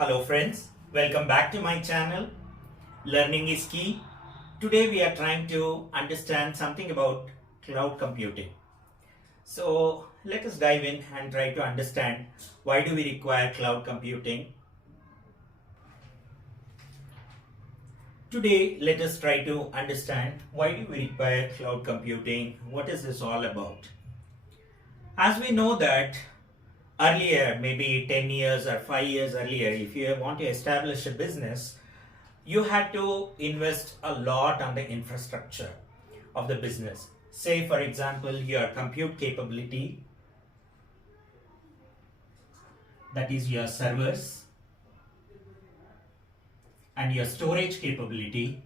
Hello friends, welcome back to my channel. Learning is key. Today we are trying to understand something about cloud computing. So let us dive in and try to understand why do we require cloud computing. Today let us try to understand why do we require cloud computing, what is this all about. As we know that earlier, maybe 10 years or 5 years earlier, if you want to establish a business, you had to invest a lot on the infrastructure of the business. Say, for example, your compute capability, that is your servers, and your storage capability,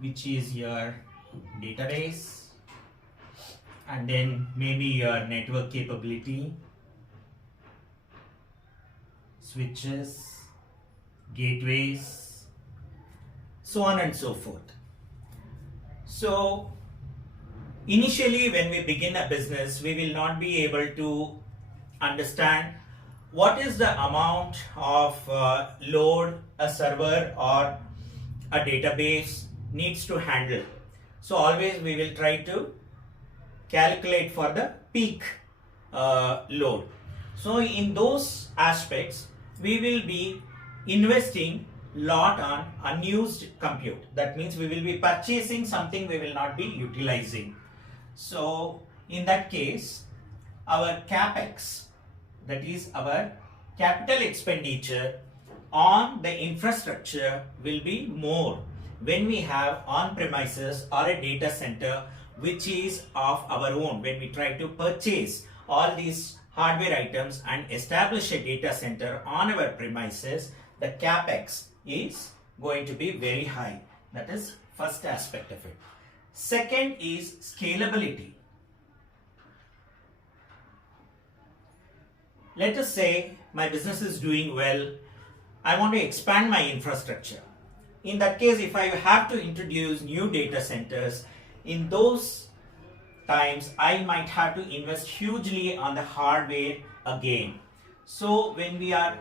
which is your database, and then maybe your network capability, switches, gateways, so on and so forth. So initially when we begin a business, we will not be able to understand what is the amount of load a server or a database needs to handle. So always we will try to calculate for the peak load. So in those aspects, we will be investing lot on unused compute. That means we will be purchasing something we will not be utilizing. So in that case, our capex, that is our capital expenditure on the infrastructure, will be more when we have on premises or a data center which is of our own. When we try to purchase all these hardware items and establish a data center on our premises, the capex is going to be very high. That is first aspect of it. Second is scalability. Let us say my business is doing well. I want to expand my infrastructure. In that case, if I have to introduce new data centers, in those times I might have to invest hugely on the hardware again. So when we are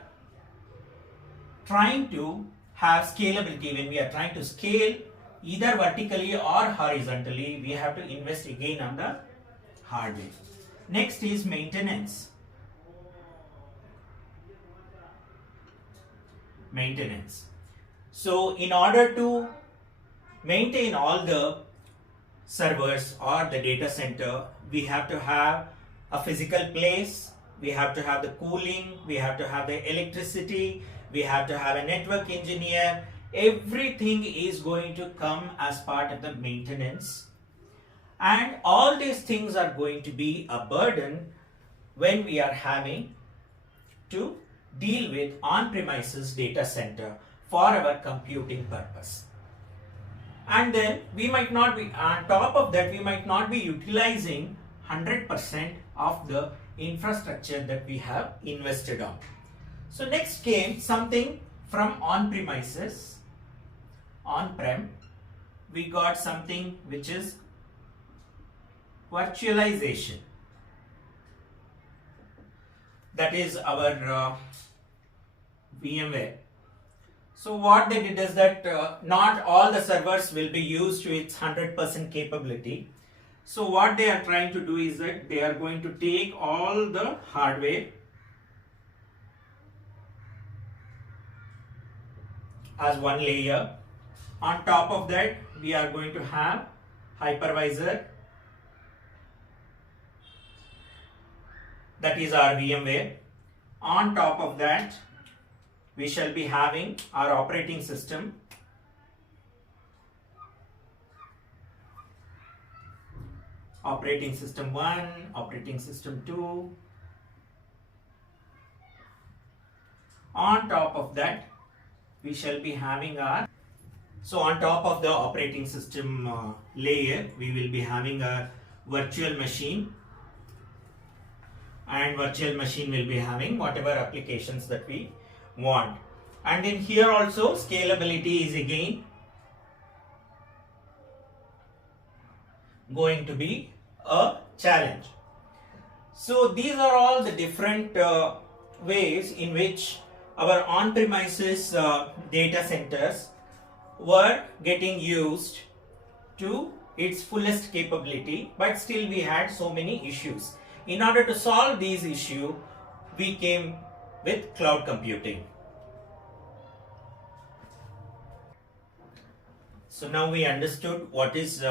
trying to have scalability, when we are trying to scale either vertically or horizontally, we have to invest again on the hardware. Next is maintenance. So in order to maintain all the servers or the data center, we have to have a physical place, we have to have the cooling, we have to have the electricity, we have to have a network engineer. Everything is going to come as part of the maintenance, and all these things are going to be a burden when we are having to deal with on-premises data center for our computing purpose. And then we might not be, on top of that, we might not be utilizing 100% of the infrastructure that we have invested on. So next came something from on-premises, on-prem. We got something which is virtualization. That is our VMware. So what they did is that not all the servers will be used to its 100% capability. So what they are trying to do is that they are going to take all the hardware as one layer. On top of that, we are going to have hypervisor, that is our VMware. On top of that, we shall be having our operating system, operating system 1, operating system 2. On top of that, we shall be having our, so on top of the operating system layer, we will be having a virtual machine, and virtual machine will be having whatever applications that we want. And in here also scalability is again going to be a challenge. So these are all the different ways in which our on-premises data centers were getting used to its fullest capability, but still we had so many issues. In order to solve these issues, we came with cloud computing. So now we understood what is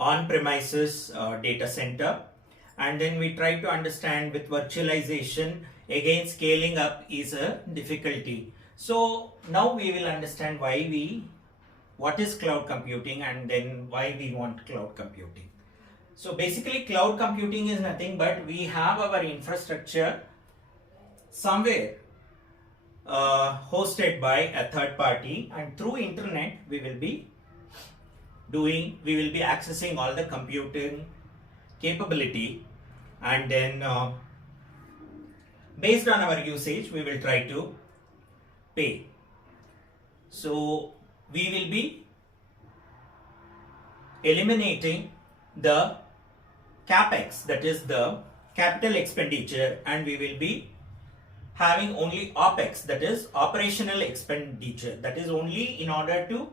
on-premises data center, and then we try to understand with virtualization, again scaling up is a difficulty. So now we will understand what is cloud computing and then why we want cloud computing. So basically cloud computing is nothing but we have our infrastructure somewhere hosted by a third party, and through internet we will be accessing all the computing capability, and then based on our usage we will try to pay. So we will be eliminating the capex, that is the capital expenditure, and we will be having only opex, that is operational expenditure, that is only in order to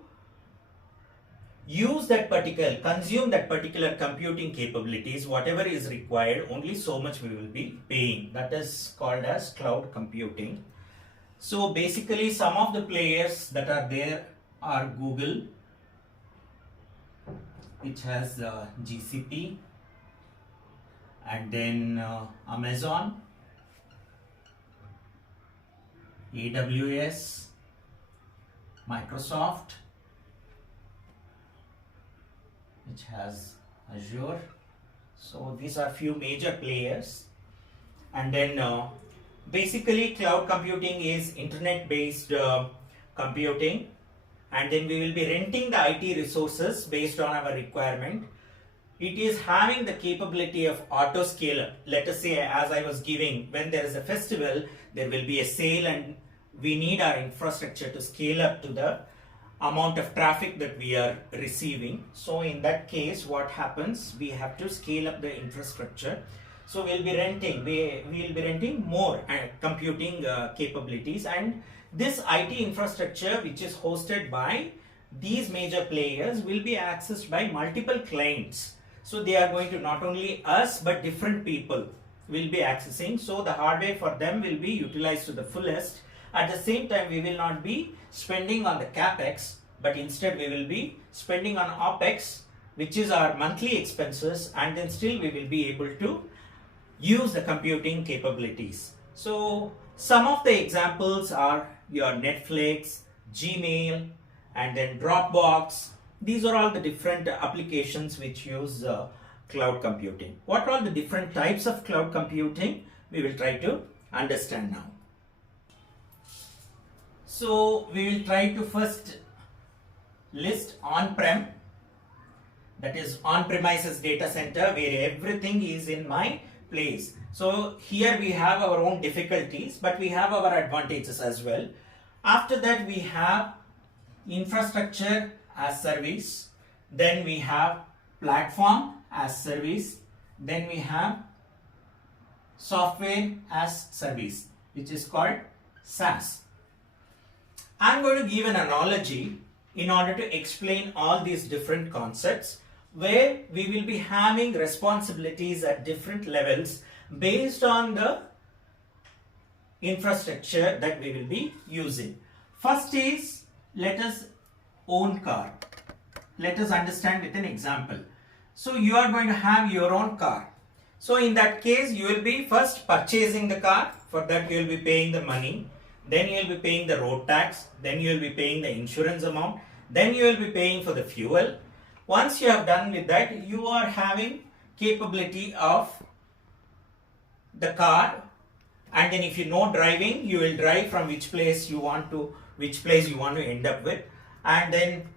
consume that particular computing capabilities, whatever is required, only so much we will be paying. That is called as cloud computing. So basically some of the players that are there are Google, which has GCP, and then Amazon, AWS, Microsoft, which has Azure. So these are few major players, and then basically cloud computing is internet based computing, and then we will be renting the IT resources based on our requirement. It is having the capability of auto scale up. Let us say, as I was giving, when there is a festival, there will be a sale and we need our infrastructure to scale up to the amount of traffic that we are receiving. So in that case, what happens? We have to scale up the infrastructure. So we'll be renting more computing capabilities, and this IT infrastructure, which is hosted by these major players, will be accessed by multiple clients. So they are going to, not only us but different people will be accessing. So the hardware for them will be utilized to the fullest. At the same time, we will not be spending on the capex, but instead we will be spending on opex, which is our monthly expenses, and then still we will be able to use the computing capabilities. So some of the examples are your Netflix, Gmail, and then Dropbox. These are all the different applications which use cloud computing. What are all the different types of cloud computing? We will try to understand now. So we will try to first list on-prem, that is on-premises data center, where everything is in my place. So here we have our own difficulties, but we have our advantages as well. After that, we have infrastructure as service, then we have platform as service, then we have software as service, which is called SaaS. I'm going to give an analogy in order to explain all these different concepts, where we will be having responsibilities at different levels based on the infrastructure that we will be using. First is, let us own car. Let us understand with an example. So you are going to have your own car. So in that case, you will be first purchasing the car. For that you will be paying the money. Then you will be paying the road tax. Then you will be paying the insurance amount. Then you will be paying for the fuel. Once you have done with that, you are having capability of the car, and then if you know driving, you will drive from which place you want to end up with. And then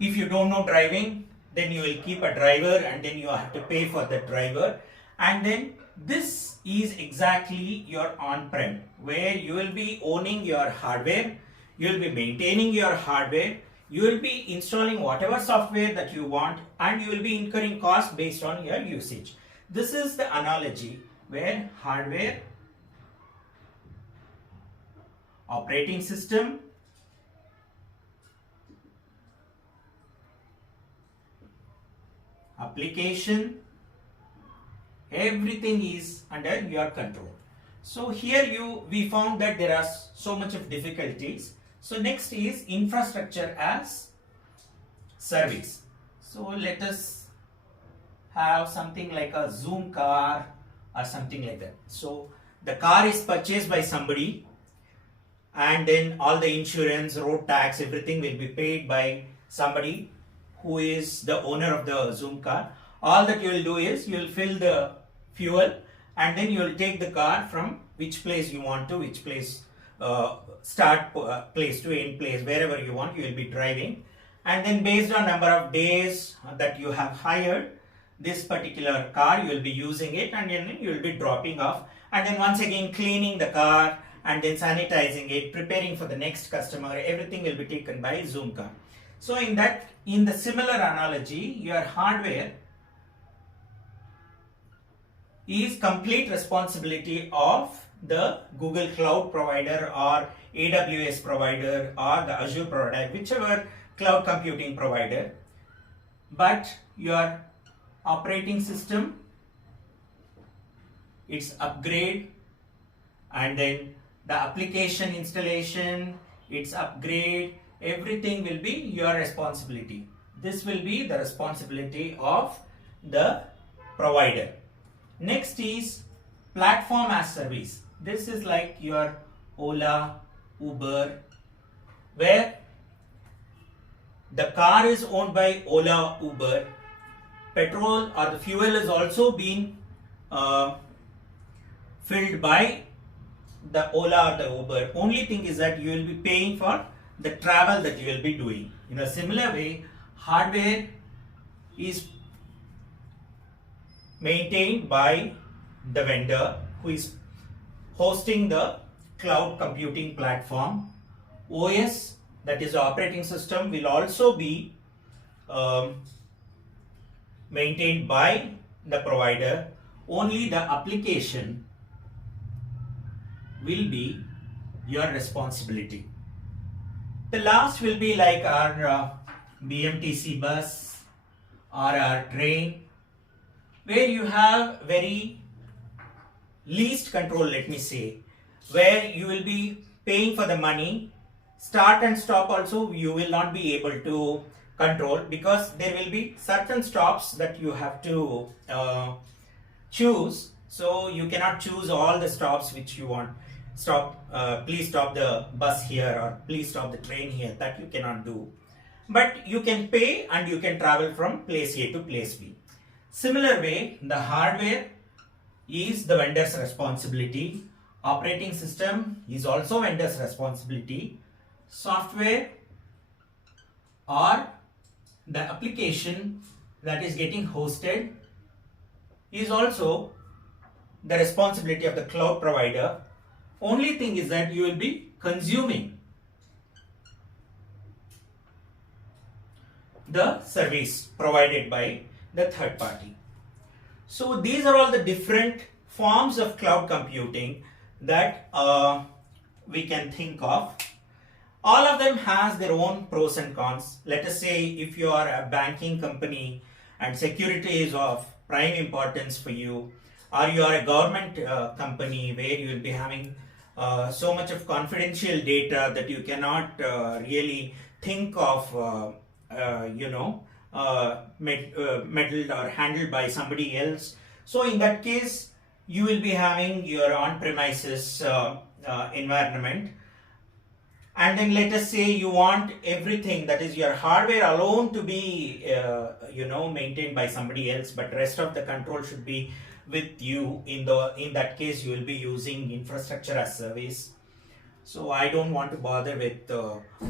if you don't know driving, then you will keep a driver, and then you have to pay for the driver. And then this is exactly your on-prem, where you will be owning your hardware, you will be maintaining your hardware, you will be installing whatever software that you want, and you will be incurring costs based on your usage. This is the analogy where hardware operating system, application, everything is under your control. So here we found that there are so much of difficulties. So next is infrastructure as service. So let us have something like a Zoom car or something like that. So the car is purchased by somebody, and then all the insurance, road tax, everything will be paid by somebody who is the owner of the Zoom car. All that you will do is you will fill the fuel, and then you will take the car from which place you want to which place, start place to end place, wherever you want, you will be driving. And then based on number of days that you have hired this particular car, you will be using it, and then you will be dropping off, and then once again cleaning the car, and then sanitizing it, preparing for the next customer. Everything will be taken by Zoom car. So in the similar analogy, your hardware is complete responsibility of the Google Cloud provider or AWS provider or the Azure provider, whichever cloud computing provider. But your operating system, its upgrade, and then the application installation, its upgrade, everything will be your responsibility. This will be the responsibility of the provider. Next is platform as service. This is like your Ola, Uber, where the car is owned by Ola, Uber. Petrol or the fuel is also being filled by the Ola or the Uber. Only thing is that you will be paying for the travel that you will be doing. In a similar way, hardware is maintained by the vendor who is hosting the cloud computing platform. OS, that is the operating system, will also be maintained by the provider. Only the application will be your responsibility. The last will be like our BMTC bus or our train, where you have very least control, let me say, where you will be paying for the money. Start and stop also you will not be able to control, because there will be certain stops that you have to choose. So you cannot choose all the stops which you want. Please stop the bus here, or please stop the train here. That you cannot do. But you can pay and you can travel from place A to place B. Similar way, the hardware is the vendor's responsibility. Operating system is also vendor's responsibility. Software or the application that is getting hosted is also the responsibility of the cloud provider. Only thing is that you will be consuming the service provided by the third party. So these are all the different forms of cloud computing that we can think of. All of them has their own pros and cons. Let us say if you are a banking company and security is of prime importance for you, or you are a government company where you will be having so much of confidential data that you cannot really think of meddled or handled by somebody else. So in that case, you will be having your on-premises environment. And then let us say you want everything, that is your hardware alone, to be maintained by somebody else, but rest of the control should be with you. In that case, you will be using infrastructure as service. So I don't want to bother with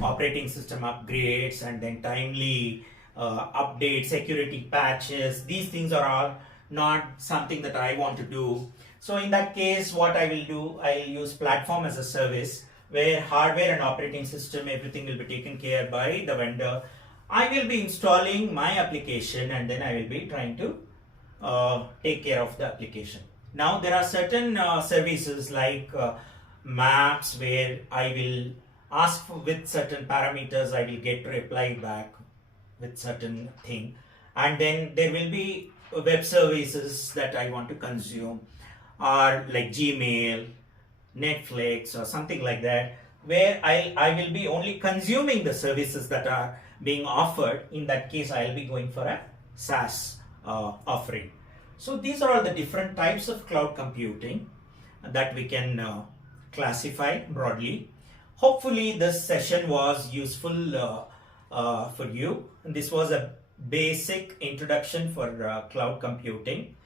operating system upgrades and then timely updates, security patches. These things are all not something that I want to do. So in that case, what I will do, I will use platform as a service, where hardware and operating system, everything will be taken care by the vendor. I will be installing my application, and then I will be trying to take care of the application. Now there are certain services like maps where I will ask for with certain parameters, I will get reply back with certain thing, and then there will be web services that I want to consume, or like Gmail, Netflix, or something like that, where I will be only consuming the services that are being offered. In that case, I'll be going for a SaaS offering. So these are all the different types of cloud computing that we can classify broadly. Hopefully this session was useful for you. And this was a basic introduction for cloud computing.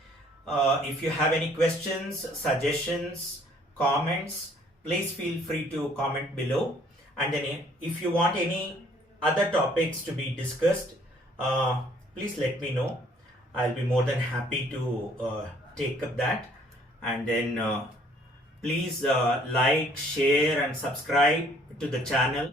If you have any questions, suggestions, comments, please feel free to comment below. And then if you want any other topics to be discussed, please let me know. I'll be more than happy to take up that. And then please like, share and subscribe to the channel.